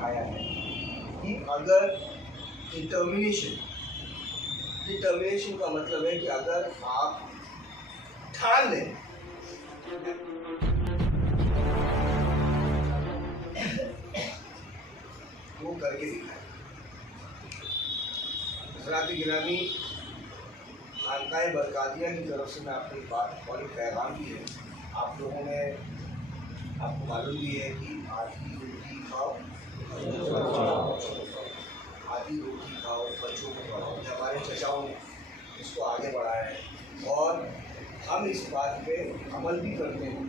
सिखाया है कि अगर डिटर्मिनेशन का मतलब है कि अगर आप ठान लें वो करके दिखाए। हज़रात गिरामी खानकाए बरकातिया की तरफ से मैं अपनी बात और एक पैगाम भी है। आप लोगों ने, आपको मालूम भी है कि आधी रोटी खाओ बच्चों को पढ़ाओ। हमारे चचाओं ने इसको आगे बढ़ाया है और हम इस बात पे अमल भी करते हैं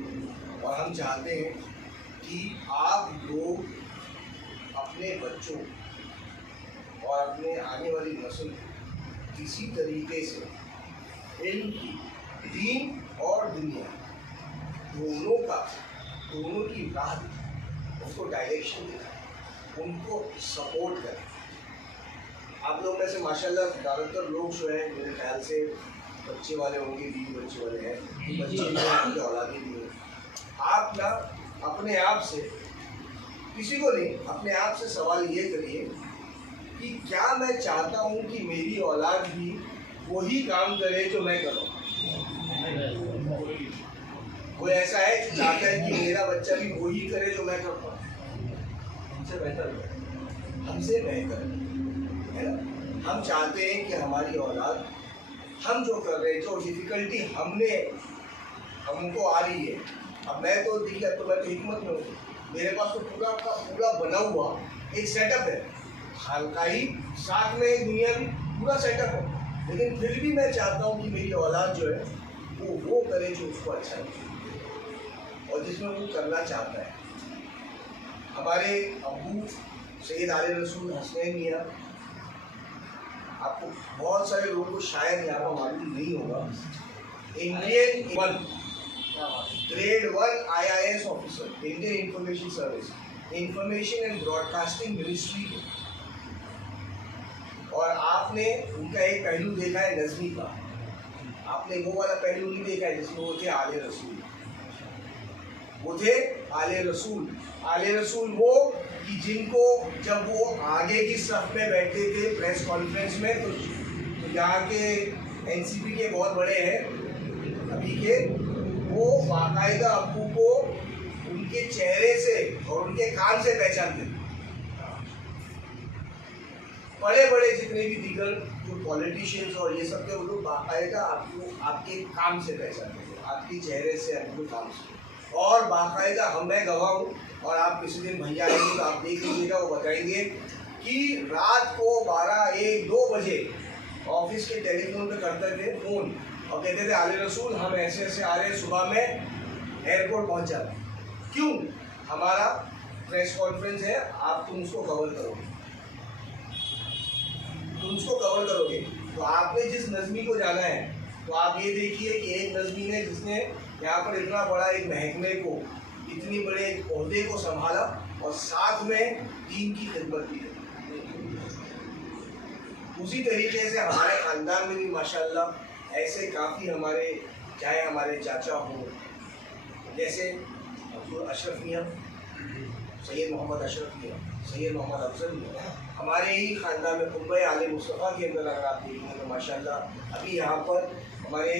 और हम चाहते हैं कि आप लोग अपने बच्चों और अपने आने वाली नस्ल को किसी तरीके से इल्म की, दीन और दुनिया दोनों की राह उनको डायरेक्शन दें, उनको सपोर्ट करें। आप लोग में से माशाल्लाह ज़्यादातर लोग जो हैं मेरे ख्याल से बच्चे वाले होंगे, 20 बच्चे वाले हैं, बच्चे उनकी औलादी भी हैं। आप ना अपने आप से, किसी को नहीं, अपने आप से सवाल ये करिए कि क्या मैं चाहता हूँ कि मेरी औलाद भी वही काम करे जो मैं करूँ। कोई ऐसा है जो चाहता है कि मेरा बच्चा भी वही करे जो मैं करता हूँ? हमसे बेहतर है ना। हम चाहते हैं कि हमारी औलाद, हम जो कर रहे हैं, जो डिफ़िकल्टी हमको आ रही है, अब मैं तो देखिए, तो मैं तो हिकमत में हूँ, मेरे पास तो पूरा का पूरा बना हुआ एक सेटअप है, खानकाही साथ में एक दुनिया भी पूरा सेटअप है, लेकिन फिर भी मैं चाहता हूँ कि मेरी औलाद जो है वो करे जो उसको अच्छा लगे और जिसमें वो करना चाहता है। हमारे अब्बू सैयद आले रसूल हसनैन मियां, आपको बहुत सारे लोगों को शायद यहाँ पर मालूम नहीं होगा, Indian 1 grade 1 IIS officer, Indian information service, information and broadcasting ministry के। और आपने उनका एक पहलू देखा है नज़मी का, आपने वो वाला पहलू नहीं देखा है जिसमें वो थे आले रसूल। वो थे आले रसूल वो कि जिनको जब वो आगे की सफ में बैठे थे प्रेस कॉन्फ्रेंस में, तो यहाँ के NCP के बहुत बड़े हैं अभी के, वो बाकायदा अब्बू को उनके चेहरे से और उनके काम से पहचानते थे। बड़े बड़े जितने भी दीगर जो पॉलिटिशियंस और ये सब थे, वो लोग बाकायदा आपको आपके काम से पहचानते थे, आपके चेहरे से, आपके काम से। और बाकायदा मैं गवाह हूँ, और आप किसी दिन भैया आएंगे तो आप देख लीजिएगा, वो बताएंगे कि रात को 12, 1, 2 बजे ऑफिस के टेलीफोन पे करते थे फ़ोन और कहते थे आले रसूल हम ऐसे ऐसे आ रहे हैं, सुबह में एयरपोर्ट पहुँच जाते। क्यों? हमारा प्रेस कॉन्फ्रेंस है, तुम उसको कवर करोगे। तो आपने जिस नज़मी को जाना है, तो आप ये देखिए कि एक नज़मी ने जिसने यहाँ पर इतना बड़ा एक महकमे को, इतनी बड़े एक ओहदे को संभाला और साथ में दीन की खिदमत भी की। उसी तरीके से हमारे ख़ानदान में भी माशाल्लाह ऐसे काफ़ी हमारे, चाहे हमारे चाचा हों, जैसे अशरफ मियाँ, सैयद मोहम्मद अशरफ मियाँ, सैयद मोहम्मद अफजल मियाँ, हमारे ही ख़ानदान में कुंबे आले मुस्तफ़ा के अंदर अगर आप देखेंगे तो माशाल्लाह अभी यहाँ पर हमारे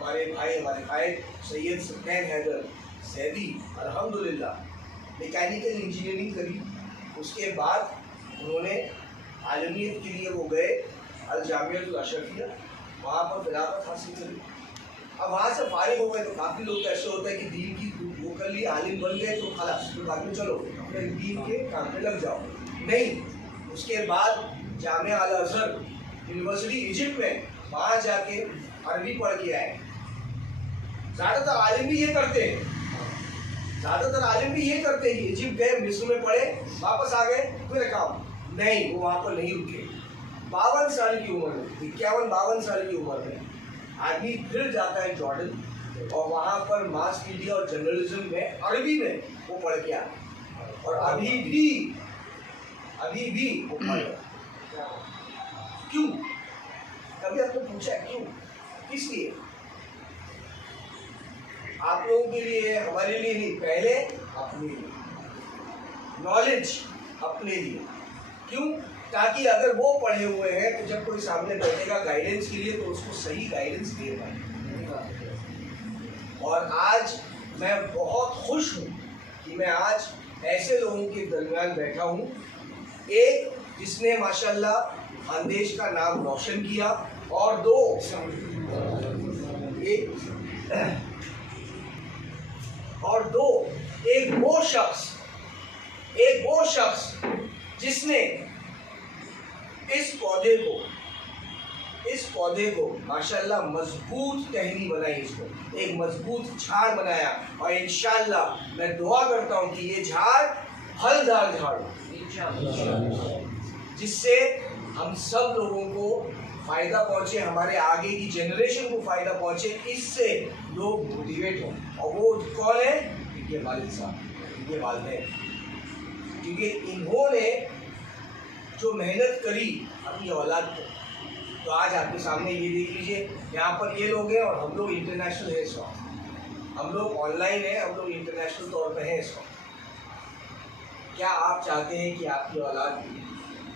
भाई, हमारे कायद सैयद सुल्तान हैदर सैदी अल्हम्दुलिल्लाह मैकेनिकल इंजीनियरिंग करी। उसके बाद उन्होंने आलमियत के लिए वो गए अल जामियातुल अशरफिया, वहाँ पर खिलाफत हासिल करी। अब वहाँ से फारिग हो गए तो काफ़ी लोग तो ऐसे होता है कि दीन की वो कर ली, आलिम बन गए तो खलास, तो बाद में चलो अपने दीन के काम पे लग जाओ। नहीं, उसके बाद जामिया अल अज़हर यूनिवर्सिटी इजिप्ट में, वहाँ जाके अरबी पढ़ के आए। ज़्यादातर आलिम भी ये करते हैं, इजिप्ट गए, मिस्र में पढ़े, वापस आ गए, फिर काम नहीं, वो वहाँ पर नहीं रुके। 52 साल की उम्र में, 51-52 साल की उम्र में आदमी फिर जाता है जॉर्डन और वहाँ पर मास मीडिया और जर्नलिज्म में अरबी में वो पढ़ के आए और अभी भी वो पढ़ रहे। क्यों? कभी आपने पूछा क्यों? किस लिए? आप लोगों के लिए, हमारे लिए नहीं, पहले अपने लिए। नॉलेज अपने लिए। क्यों? ताकि अगर वो पढ़े हुए हैं तो जब कोई सामने बैठेगा गाइडेंस के लिए तो उसको सही गाइडेंस दे पाए। और आज मैं बहुत खुश हूँ कि मैं आज ऐसे लोगों के दरमियान बैठा हूँ, एक जिसने माशाल्लाह खानदेश का नाम रोशन किया, और एक वो शख्स जिसने इस पौधे को माशाल्लाह मजबूत टहनी बनाई, इसको एक मजबूत झाड़ बनाया, और इंशाल्लाह मैं दुआ करता हूँ कि ये झाड़ फलदार झाड़ हो, जिससे हम सब लोगों को फ़ायदा पहुँचे, हमारे आगे की जनरेशन को फ़ायदा पहुँचे, इससे लोग मोटिवेट हों। और वो कौन है? इनके वालिद साहब, इनके वालिदैन, क्योंकि इन्होंने जो मेहनत करी अपनी औलाद को, तो आज आपके सामने ये देख लीजिए, यहाँ पर ये लोग हैं और हम लोग इंटरनेशनल है इस वक्त, हम लोग ऑनलाइन हैं, हम लोग इंटरनेशनल तौर पर हैं इस वक्त। क्या आप चाहते हैं कि आपकी औलाद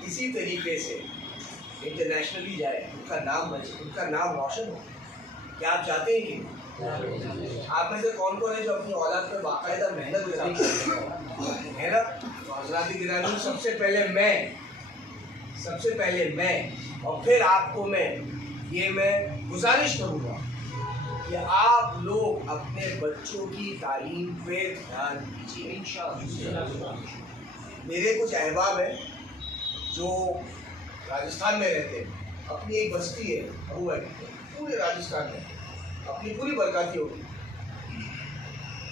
इसी तरीके से इंटरनेशनली जाए, उनका नाम बचे, उनका नाम रोशन हो? क्या आप चाहते हैं कि? आप में से कौन कौन है जो अपनी औलाद पर बाकायदा मेहनत करती है ना? तो हज़रात गिरामी, सबसे पहले मैं और फिर आपको मैं गुजारिश करूँगा कि आप लोग अपने बच्चों की तालीम पे ध्यान दीजिए इंशाअल्लाह। मेरे कुछ अहबाब हैं जो राजस्थान में रहते हैं, अपनी एक बस्ती है अबुआ की, पूरे राजस्थान में अपनी पूरी बरकाती होगी।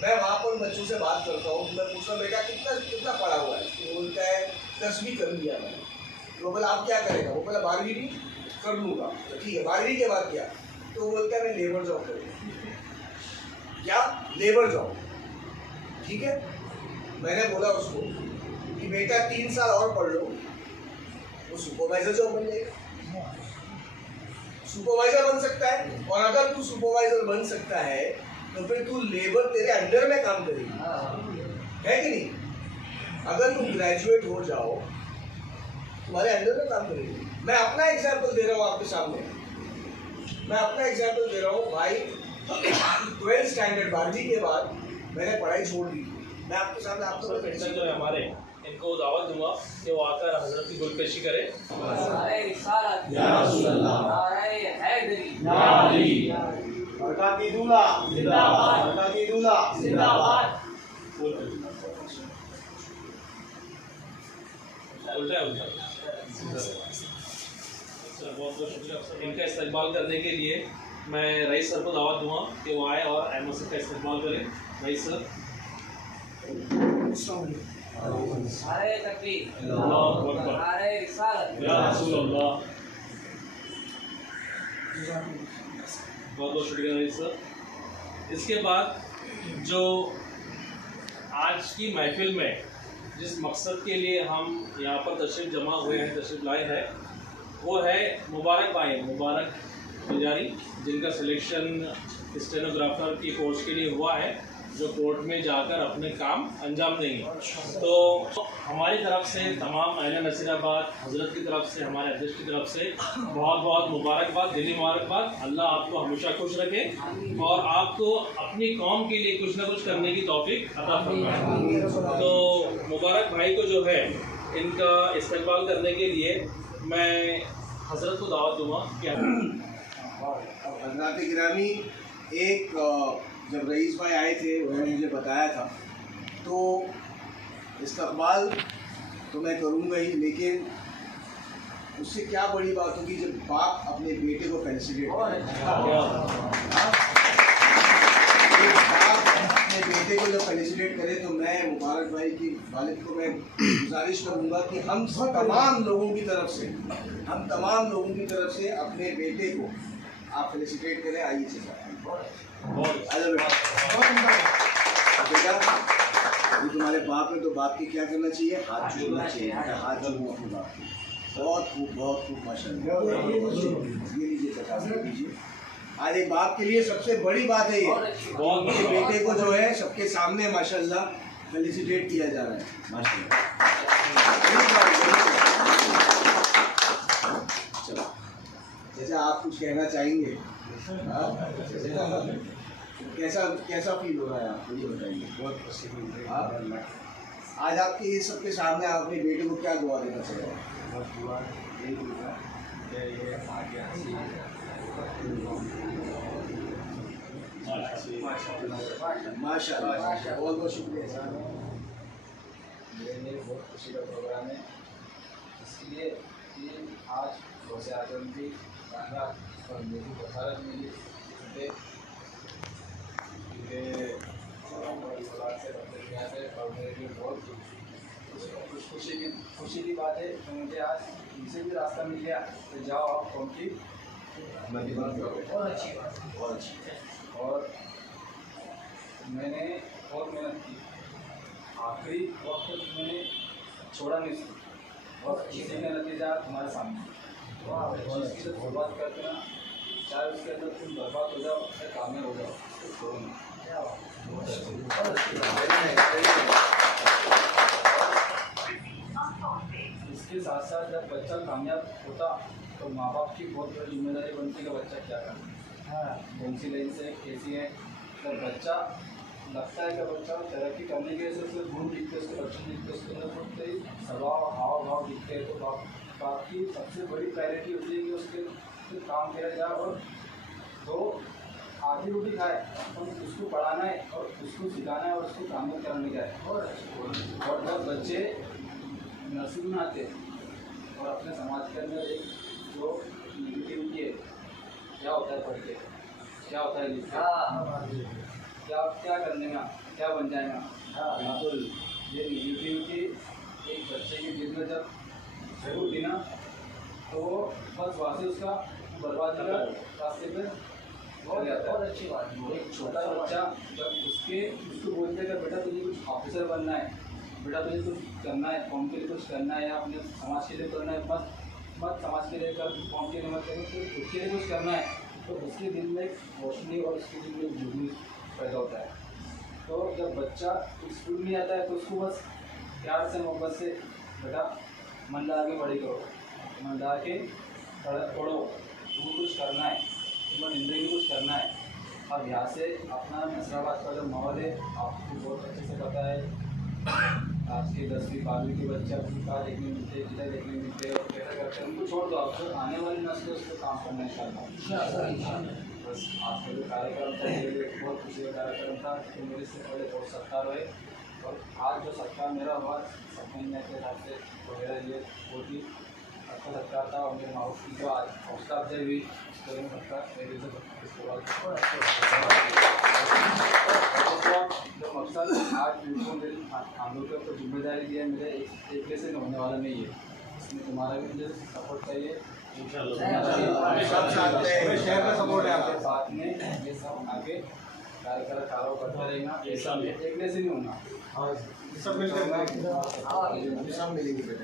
मैं वहाँ पर बच्चों से बात करता हूँ, मैं पूछता हूँ बेटा कितना पढ़ा हुआ है? तो बोलता है 10वीं कर लिया मैंने। तो बोला आप क्या करेगा? वो बोला 12वीं भी कर लूँगा। तो ठीक है, 12वीं के बाद क्या? तो बोलता है मैं लेबर जॉब करूँगा। क्या? Labour job. ठीक है, मैंने बोला उसको कि बेटा 3 साल और पढ़ लो, वो सुपरवाइजर जॉब बन जाएगा, सुपरवाइजर बन सकता है। और अगर तू सुपरवाइजर बन सकता है तो फिर तू लेबर तेरे अंडर में काम करेगी, है कि नहीं? अगर तुम ग्रेजुएट हो जाओ, तुम्हारे अंडर में काम करेगी। मैं अपना एग्जाम्पल दे रहा हूँ आपके सामने, मैं अपना एग्जाम्पल दे रहा हूँ भाई। 12th स्टैंडर्ड 12वीं के बाद मैंने पढ़ाई छोड़ दी। मैं आपके सामने आपको जो है हमारे इनको दावत दूंगा कि वो आकर हजरत की गुलपेशी करे। बहुत बहुत शुक्रिया। इनका इस्तेमाल करने के लिए मैं रईस सर को दावत दूंगा कि वो आए और अहमद सर का इस्तेमाल करें। Rice sir. नारे तकबीर, नारे रिसालत, या रसूल अल्लाह। बहुत बहुत शुक्रिया रईस सर। इसके बाद जो आज की महफिल में जिस मकसद के लिए हम यहाँ पर तशरीफ़ जमा हुए हैं, तशरीफ़ लाए हैं, वो है मुबारक भाई मुबारक पुजारी, जिनका सिलेक्शन स्टेनोग्राफर की कोर्स के लिए हुआ है, जो कोर्ट में जाकर अपने काम अंजाम देंगे। तो हमारी तरफ से तमाम अहले नसीराबाद हज़रत की तरफ से, हमारे अध्यक्ष की तरफ से बहुत बहुत मुबारकबाद, दिली मुबारकबाद। अल्लाह आपको हमेशा खुश रखे और आपको अपनी कौम के लिए कुछ ना कुछ करने की तौफीक अता फरमाए। तो मुबारक भाई को जो है इनका इस्तेमाल करने के लिए मैं हज़रत को दावत दूँगा क्या। हज़रात गिरामी, एक जब रईस भाई आए थे उन्होंने मुझे बताया था, तो इस्तकबाल तो मैं करूँगा ही, लेकिन उससे क्या बड़ी बात होगी जब बाप अपने बेटे को फेलिसिटेट करे। अपने बेटे को जब फेलिसिटेट करे तो मैं मुबारक भाई की वालिद को मैं गुजारिश करूँगा कि हम तमाम लोगों की तरफ से अपने बेटे को आप फेलिसिटेट करें। आइए बेटा, ये तुम्हारे बाप है तो बाप की क्या करना चाहिए? हाथ जोड़ना चाहिए। हाथ जोड़ो अपने बाप की। बहुत खूब माशाल्लाह। ये लीजिए बेटा, लीजिए। आज एक बाप के लिए सबसे बड़ी बात है ये, कि बेटे को जो है सबके सामने माशाल्लाह फेलिसिटेट किया जा रहा है। माशाल्लाह। कहना चाहेंगे? कैसा कैसा फील हो रहा है आपको, ये बताइए। बहुत खुशी मिल रही है। आज आपके सबके सामने आप अपने बेटे को क्या दुआ देना चाहेंगे? बहुत दुआ यही दूंगा कि ये आगे अच्छी माशाल्लाह, बहुत बहुत शुक्रिया सर। मेरे लिए बहुत खुशी का प्रोग्राम है, इसलिए कि आज गौसे आजम की गाना और मेरी बसारत मिली से और मेरे लिए बहुत खुशी की बात है कि मुझे आज इनसे भी रास्ता मिल गया। तो जाओ आप कौन की बहुत अच्छी बात, बहुत अच्छी। और मैंने बहुत मेहनत की, आखिरी वक्त मैंने छोड़ा नहीं इसको, और इसी का नतीजा तुम्हारे सामने। और इसकी जब शुरुआत करते ना, चाहे उसके अंदर तुम बर्बाद हो जाओ या कामयाब हो जाओ, उसको छोड़ो नहीं। इसके साथ साथ जब बच्चा कामयाब होता तो माँ बाप की बहुत बड़ी जिम्मेदारी बनती है कि बच्चा क्या करना, कौन सी लाइन से कैसी है। जब बच्चा लगता है कि बच्चा तरक्की करने के लिए उसके गुण दिखते, उसके लक्षण दिखते, उसके अंदर बहुत कई स्वभाव हाव भाव दिखते हैं, तो बाप की सबसे बड़ी प्रायोरिटी होती है कि उसके काम किया जाए और तो आधी रोटी खाए, तो उसको पढ़ाना है और उसको सिखाना है और उसको कामयाब कराने का है। और जब बच्चे नर्सिंग में आते और अपने समाज के अंदर एक जो नेगेटिविटी है, क्या होता है पढ़ के, क्या होता है लिख के, क्या करने का, क्या बन जाएगा, बिल्कुल ये नेगेटिविटी एक बच्चे के दिल में जब जरूर दी ना, तो बस वहाँ से उसका बर्बादी का रास्ते पर बहुत अच्छी बात है। एक छोटा बच्चा जब उसको बोलते हैं कि बेटा तुझे कुछ ऑफिसर बनना है, बेटा तुझे कुछ करना है, कौम के लिए कुछ करना है या अपने समाज के लिए करना है, मत समाज के लिए कर, कौम के लिए मत करो, तो खुद के लिए कुछ करना है, तो उसके दिल में एक रोशनी और उसके दिल में एक जुनून पैदा होता है। तो जब बच्चा स्कूल में आता है तो उसको बस प्यार से मोहब्बत से बेटा मन लगा के पढ़ाई करो, मन लगा के पढ़ो, तुमको कुछ करना है, तुम्हें ज़िंदगी में कुछ करना है। अब यहाँ से अपना नसराबाद का जो माहौल है आपको बहुत अच्छे से पता है। आज के 10वीं 12वीं के बच्चे अपनी कहाँ देखने मिलते हैं, किधर देखने मिलते हैं और कैसा करते हैं, उनको छोड़ दो। आपको आने वाली नस्ल उस पर काम करना है। बस आपका जो कार्यक्रम था मेरे लिए बहुत खुशी का कार्यक्रम था कि मेरे से पहले बहुत सत्कार हुए और आज जो सत्कार मेरा हुआ सब महीने के हिसाब से तो मेरा लिए बहुत ही अच्छा सत्कार था। और मेरे माँ बाप की जो आज हौसला अफजाई हुई उसके लिए सत्कार मेरे से इसके बाद जो मकसद आज बिल्कुल मेरी हम लोग के ऊपर जिम्मेदारी दी है, मेरे एक से होने वाला नहीं है, इसमें तुम्हारा भी मुझे सपोर्ट चाहिए। शहर का सपोर्ट है आपके साथ में, ये सब आगे कार्यक्रम कार्य करता रहेगा, ऐसा एक से नहीं होना, सब मिलकर सब मिलेंगे बेटा।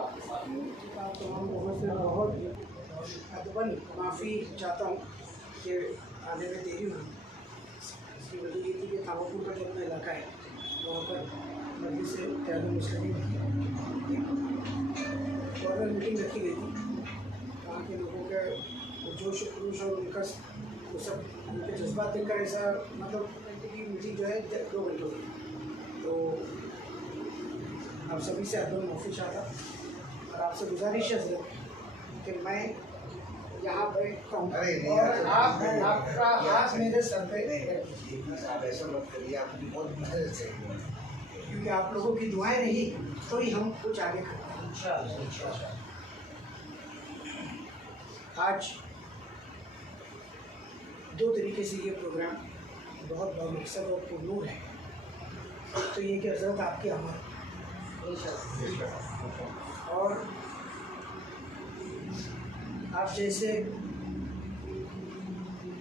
आपके साथ में तमाम लोगों से बहुत अदबन माफ़ी चाहता हूँ कि आने में देरी हुई। इसकी वजह ये थी कि खामापुर का जो अपना इलाका है वहाँ पर नदी से तैयार मुस्लिम गवर्नमेंट मीटिंग रखी गई थी। वहाँ के लोगों के जोश खरोश और उनका वो सब उनके जज्बात देखकर ऐसा मतलब कि मीटिंग जो है 2 घंटे हुई। तो आप सभी से अदब माफ़ी चाहता और आपसे गुजारिश है कि मैं यहाँ बैठता हूँ और आपका हाथ मेरे सर पे, ऐसा मत करिए, आपकी बहुत मदद चाहिए, क्योंकि आप लोगों की दुआएं रही तो ही हम कुछ आगे करते हैं। आज 2 तरीके से ये प्रोग्राम बहुत मकसद और पुरनूर है। तो ये कि हज़रत आपके अमर और आप जैसे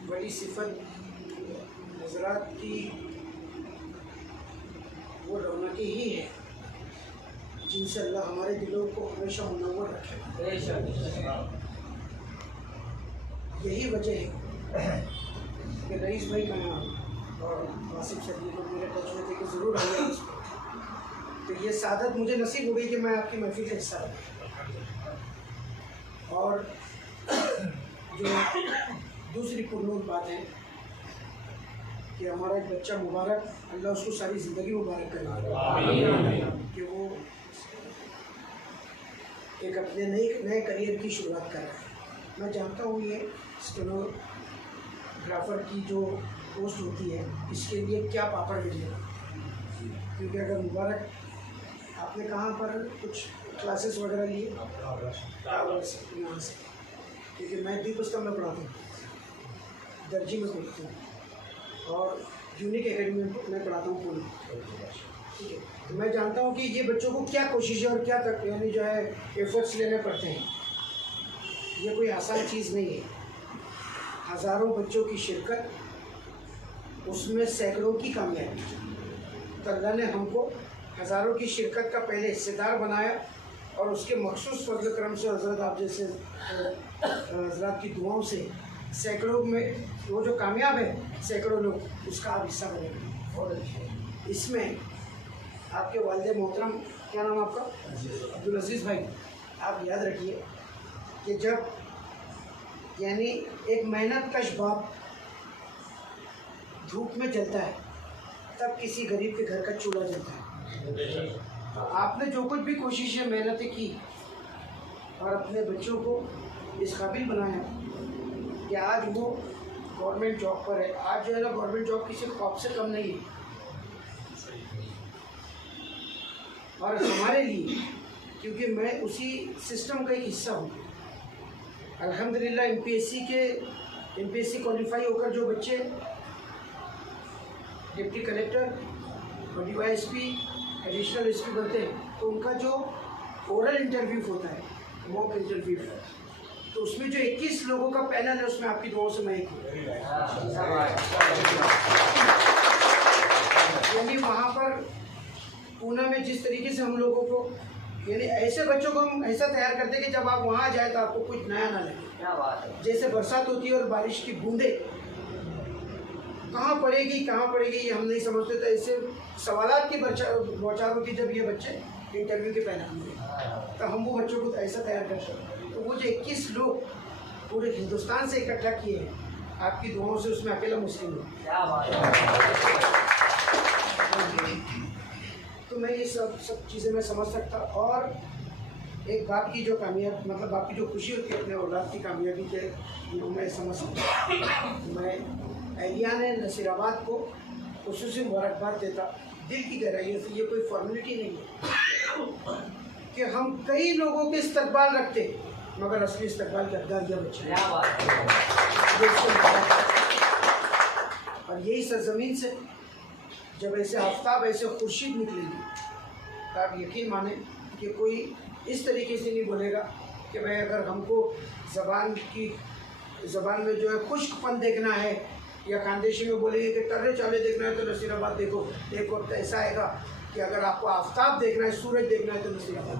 बड़ी सिफत हज़रात की वो रौनकें ही है जिनसे अल्लाह हमारे दिलों को हमेशा मुनव्वर रखे। यही वजह है कि रईस भाई का नाम और वासिफ सर जी लोग मेरे टच में थे कि ज़रूर आइए इस पर। तो ये सादत मुझे नसीब हो गई कि मैं आपकी महफिल का हिस्सा हूँ। और जो दूसरी पुरनूर बात है कि हमारा एक बच्चा मुबारक, अल्लाह उसको सारी ज़िंदगी मुबारक करे कि वो एक अपने नए करियर की शुरुआत कर रहा है। मैं जानता हूँ ये स्टेनोग्राफर की जो पोस्ट होती है इसके लिए क्या पापड़ मिलेगा, क्योंकि अगर मुबारक आपने कहाँ पर कुछ क्लासेस वगैरह लिए यहाँ से, क्योंकि मैं दीपस्तंभ में पढ़ाता हूँ, दर्जी में पढ़ता हूँ और यूनिक एकेडमी में पढ़ाता हूँ पूरी। ठीक है, तो मैं जानता हूँ कि ये बच्चों को क्या कोशिश है और क्या यानी जो है एफर्ट्स लेने पड़ते हैं। ये कोई आसान चीज़ नहीं है। हज़ारों बच्चों की शिरकत, उसमें सैकड़ों की कामयाबी। तो अल्लाह ने हमको हज़ारों की शिरकत का पहले हिस्सेदार बनाया और उसके मखसूस फजल करम से हज़रत आप जैसे हज़रात की दुआओं से सैकड़ों में वो जो कामयाब है सैकड़ों लोग उसका आप हिस्सा बनेंगे। और इसमें आपके वालिद मोहतरम, क्या नाम आपका? अब्दुल अजीज़ भाई, आप याद रखिए कि जब यानी एक मेहनत कश बाप धूप में जलता है तब किसी गरीब के घर का चूल्हा जलता है। तो आपने जो कुछ भी कोशिशें मेहनतें की और अपने बच्चों को इस काबिल बनाया कि आज वो गवर्नमेंट जॉब पर है। आज जो है ना गवर्नमेंट जॉब किसी ख्वाब से कम नहीं है। और हमारे लिए, क्योंकि मैं उसी सिस्टम का एक हिस्सा हूँ, अल्हम्दुलिल्लाह एमपीएससी क्वालिफाई होकर जो बच्चे डिप्टी कलेक्टर और डीवाईएसपी एडिशनल एसपी बनते हैं तो उनका जो ओरल इंटरव्यू होता है, मॉक इंटरव्यू, तो उसमें जो 21 लोगों का पैनल है उसमें आपकी दुआओं से मैं एक हूँ। यानी वहाँ पर पूना में जिस तरीके से हम लोगों को, यानी ऐसे बच्चों को हम ऐसा तैयार करते हैं कि जब आप वहाँ जाए तो आपको कुछ नया ना लगे। क्या बात है। जैसे बरसात होती है और बारिश की बूंदें कहाँ पड़ेगी ये हम नहीं समझते, तो ऐसे सवालात की बौछार होती जब ये बच्चे इंटरव्यू के पैनल में, तो हम वो बच्चों को ऐसा तैयार करते हैं। तो वो जो 21 लोग पूरे हिंदुस्तान से इकट्ठा किए हैं आपकी दुआओं से, उसमें अकेला मुस्लिम हूँ। क्या बात है। तो मैं ये सब चीज़ें मैं समझ सकता। और एक बाप की जो कामयाब, मतलब बाप की जो खुशी होती है अपने औलाद की कामयाबी के, मैं समझ सकता। मैं एहलियान नसीराबाद को खुसूसी मुबारकबाद देता दिल की गहराइयों से। ये कोई फॉर्मेलिटी नहीं है कि हम कई लोगों के इस्तकबाल रखते मगर असली इस्तकबाल के हकदार ये बच्चे। और यही सरजमीन से जब ऐसे आफ्ताब ऐसे खुर्शीद निकलेगी तो आप यकीन माने कि कोई इस तरीके से नहीं बोलेगा कि भाई अगर हमको ज़बान में जो है खुश्कपन देखना है या खानदेशी में बोलेंगे कि टर्रे चाले देखना है तो नसीराबाद देखो। एक वक्त ऐसा आएगा कि अगर आपको आफ्ताब देखना है, सूरज देखना है तो नसीराबाद।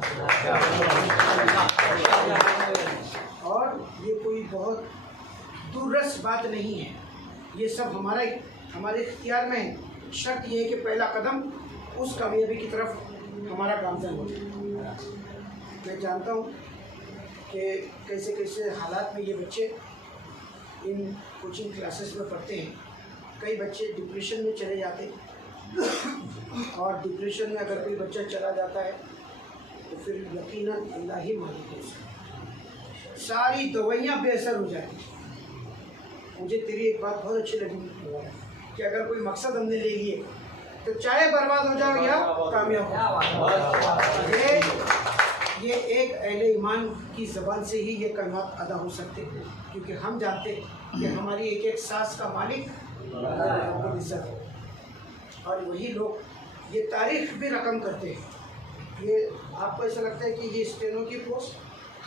और ये कोई बहुत दूररस बात नहीं है, ये सब हमारे इख्तियार में है। शर्त ये है कि पहला कदम उस कामयाबी की तरफ हमारा गामजन हो। मैं जानता हूँ कि कैसे कैसे हालात में ये बच्चे इन कोचिंग क्लासेस में पढ़ते हैं। कई बच्चे डिप्रेशन में चले जाते हैं और डिप्रेशन में अगर कोई बच्चा चला जाता है तो फिर यकीनन अल्लाह ही मालिक है उसका, सारी दवाइयाँ बेअसर हो जाती। मुझे तेरी एक बात बहुत अच्छी लगी कि अगर कोई मकसद हमने ले लिए तो चाहे बर्बाद हो जाओ या कामयाब हो। ये एक अहले ईमान की ज़बान से ही ये कलमात अदा हो सकते हैं, क्योंकि हम जानते हैं कि हमारी एक एक सांस का मालिक इज़्ज़त है। और वही लोग ये तारीख भी रकम करते हैं। ये आपको ऐसा लगता है कि ये स्टेनो की पोस्ट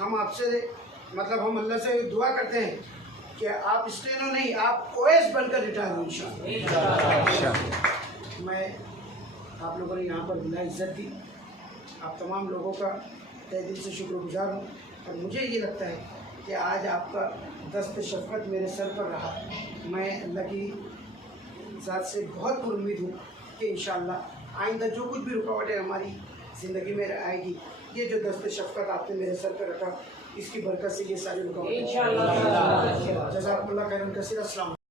हम आपसे, मतलब हम अल्लाह से दुआ करते हैं कि आप स्टेनो नहीं, आप ओएस बनकर रिटायर हो इंशाअल्लाह। मैं आप लोगों ने यहाँ पर बिला इज़्ज़त दी, आप तमाम लोगों का तहे दिल से शुक्रगुजार हूँ। और मुझे ये लगता है कि आज आपका दस्त शफ़क़त मेरे सर पर रहा। मैं अल्लाह की ज़ात से बहुत उम्मीद हूँ कि इंशाअल्लाह आइंदा जो कुछ भी रुकावटें हमारी ज़िंदगी में आएगी। ये जो दस्त शफ़क़त आपने मेरे सर पर रखा, इसकी बरकत से ये सारी रुकावटें इंशाअल्लाह। जज़ाकल्लाह खैरन कसीर। अस्सलाम।